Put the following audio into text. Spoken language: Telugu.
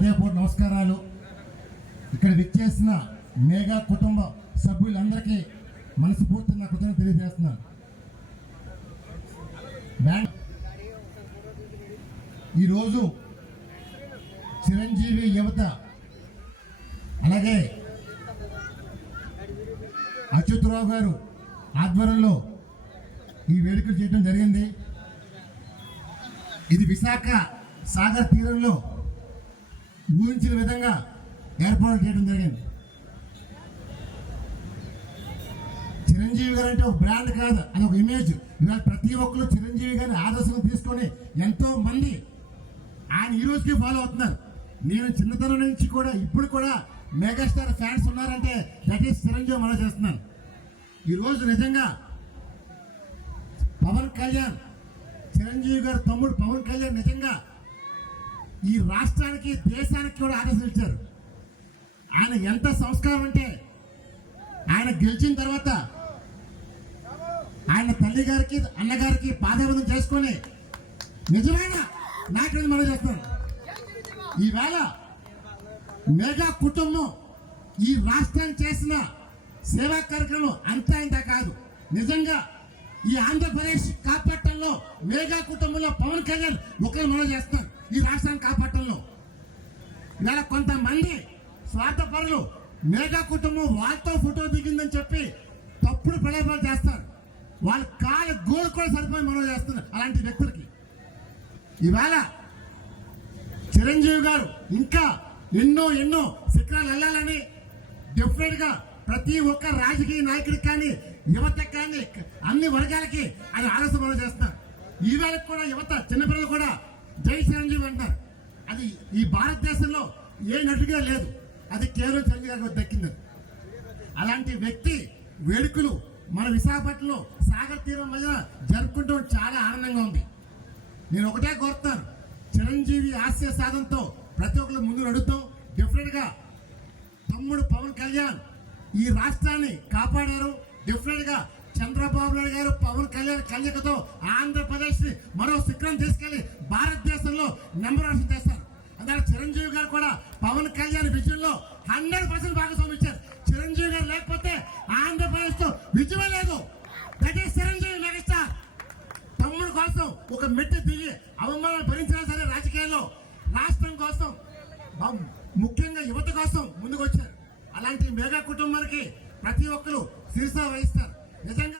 ఉదయపూట నమస్కారాలు. ఇక్కడ విచ్చేసిన మేఘా కుటుంబ సభ్యులందరికీ మనస్ఫూర్తి నా కృతజ్ఞత తెలియజేస్తున్నాను. బ్యాంక్ ఈరోజు చిరంజీవి యువత అలాగే అచ్యుతరావు గారు ఆధ్వర్యంలో ఈ వేడుకలు చేయడం జరిగింది. ఇది విశాఖ సాగర్ తీరంలో ఊహించిన విధంగా ఏర్పాటు చేయడం జరిగింది. చిరంజీవి గారు అంటే ఒక బ్రాండ్ కాదు అది ఒక ఇమేజ్ ఇవాళ ప్రతి ఒక్కరు చిరంజీవి గారిని ఆదర్శంగా తీసుకొని ఎంతో మంది ఆయన ఈ రోజుకి ఫాలో అవుతున్నారు. నేను చిన్నతనం నుంచి కూడా ఇప్పుడు కూడా మెగాస్టార్ ఫ్యాన్స్ ఉన్నారంటే దట్ ఈస్ చిరంజీవి మనం చేస్తున్నాను ఈరోజు నిజంగా పవన్ కళ్యాణ్ చిరంజీవి గారు తమ్ముడు పవన్ కళ్యాణ్ నిజంగా ఈ రాష్ట్రానికి దేశానికి కూడా ఆదర్శం ఆయన ఎంత సంస్కారం అంటే ఆయన గెలిచిన తర్వాత ఆయన తల్లి గారికి అన్నగారికి పాదాబంధం చేసుకొని నిజమైన నాయకుడిని మనం చేస్తాను ఈవేళ మెగా కుటుంబం ఈ రాష్ట్రం చేసిన సేవా కార్యక్రమం అంతా ఇంత కాదు. నిజంగా ఈ ఆంధ్రప్రదేశ్ కాపాటంలో మెగా కుటుంబంలో పవన్ కళ్యాణ్ ఒకరు మనం చేస్తాం ఈ రాష్ట్రాన్ని కాపాడటంలో ఇవాళ కొంతమంది స్వార్థపరులు మేఘా కుటుంబం వాళ్ళతో ఫోటో దిగిందని చెప్పి తప్పుడు ప్రలోభాలు చేస్తారు. వాళ్ళ కాళ్ళ గోలు కూడా సరిపోయి మనం చేస్తున్నారు అలాంటి వ్యక్తులకి. ఇవాళ చిరంజీవి గారు ఇంకా ఎన్నో ఎన్నో శిఖరాలు వెళ్ళాలని డెఫినెట్గా ప్రతి ఒక్క రాజకీయ నాయకుడికి కానీ యువతకి కానీ అన్ని వర్గాలకి అది ఆలస్యం చేస్తారు చేస్తున్నారు. ఈ కూడా యువత చిన్నపిల్లలు కూడా జై చిరంజీవి అంటారు. అది ఈ భారతదేశంలో ఏ నటుగా లేదు. అది కేవలం చిరంజీవి గారికి దక్కింది. అలాంటి వ్యక్తి వేడుకలు మన విశాఖపట్నంలో సాగర్ తీరం మధ్య జరుపుకుంటూ చాలా ఆనందంగా ఉంది. నేను ఒకటే కోరుతాను చిరంజీవి ఆశయ సాధనతో ప్రతి ఒక్కరు ముందు నడుతూ డిఫరెంట్గా తమ్ముడు పవన్ కళ్యాణ్ ఈ రాష్ట్రాన్ని కాపాడారు. డిఫరెంట్గా చంద్రబాబు నాయుడు గారు పవన్ కళ్యాణ్ కళ్యకతో ఆంధ్రప్రదేశ్ని మరో శిఖరం తీసుకెళ్ళి భారతదేశంలో నెంబర్ వన్ చేస్తారు అందులో చిరంజీవి గారు కూడా పవన్ కళ్యాణ్ విజయంలో హండ్రెడ్ పర్సెంట్ భాగస్వామి ఇచ్చారు. చిరంజీవి గారు లేకపోతే ఆంధ్రప్రదేశ్తో విజయమే లేదు. దట్ ఈస్ చిరంజీవి మెగాస్టార్ తమ్ముడు కోసం ఒక మెట్టు దిగి అవమానాలు భరించినా సరే రాజకీయాల్లో రాష్ట్రం కోసం ముఖ్యంగా యువత కోసం ముందుకు వచ్చారు అలాంటి మేఘా కుటుంబానికి ప్రతి ఒక్కరు శిరసా వహిస్తారు నిజంగా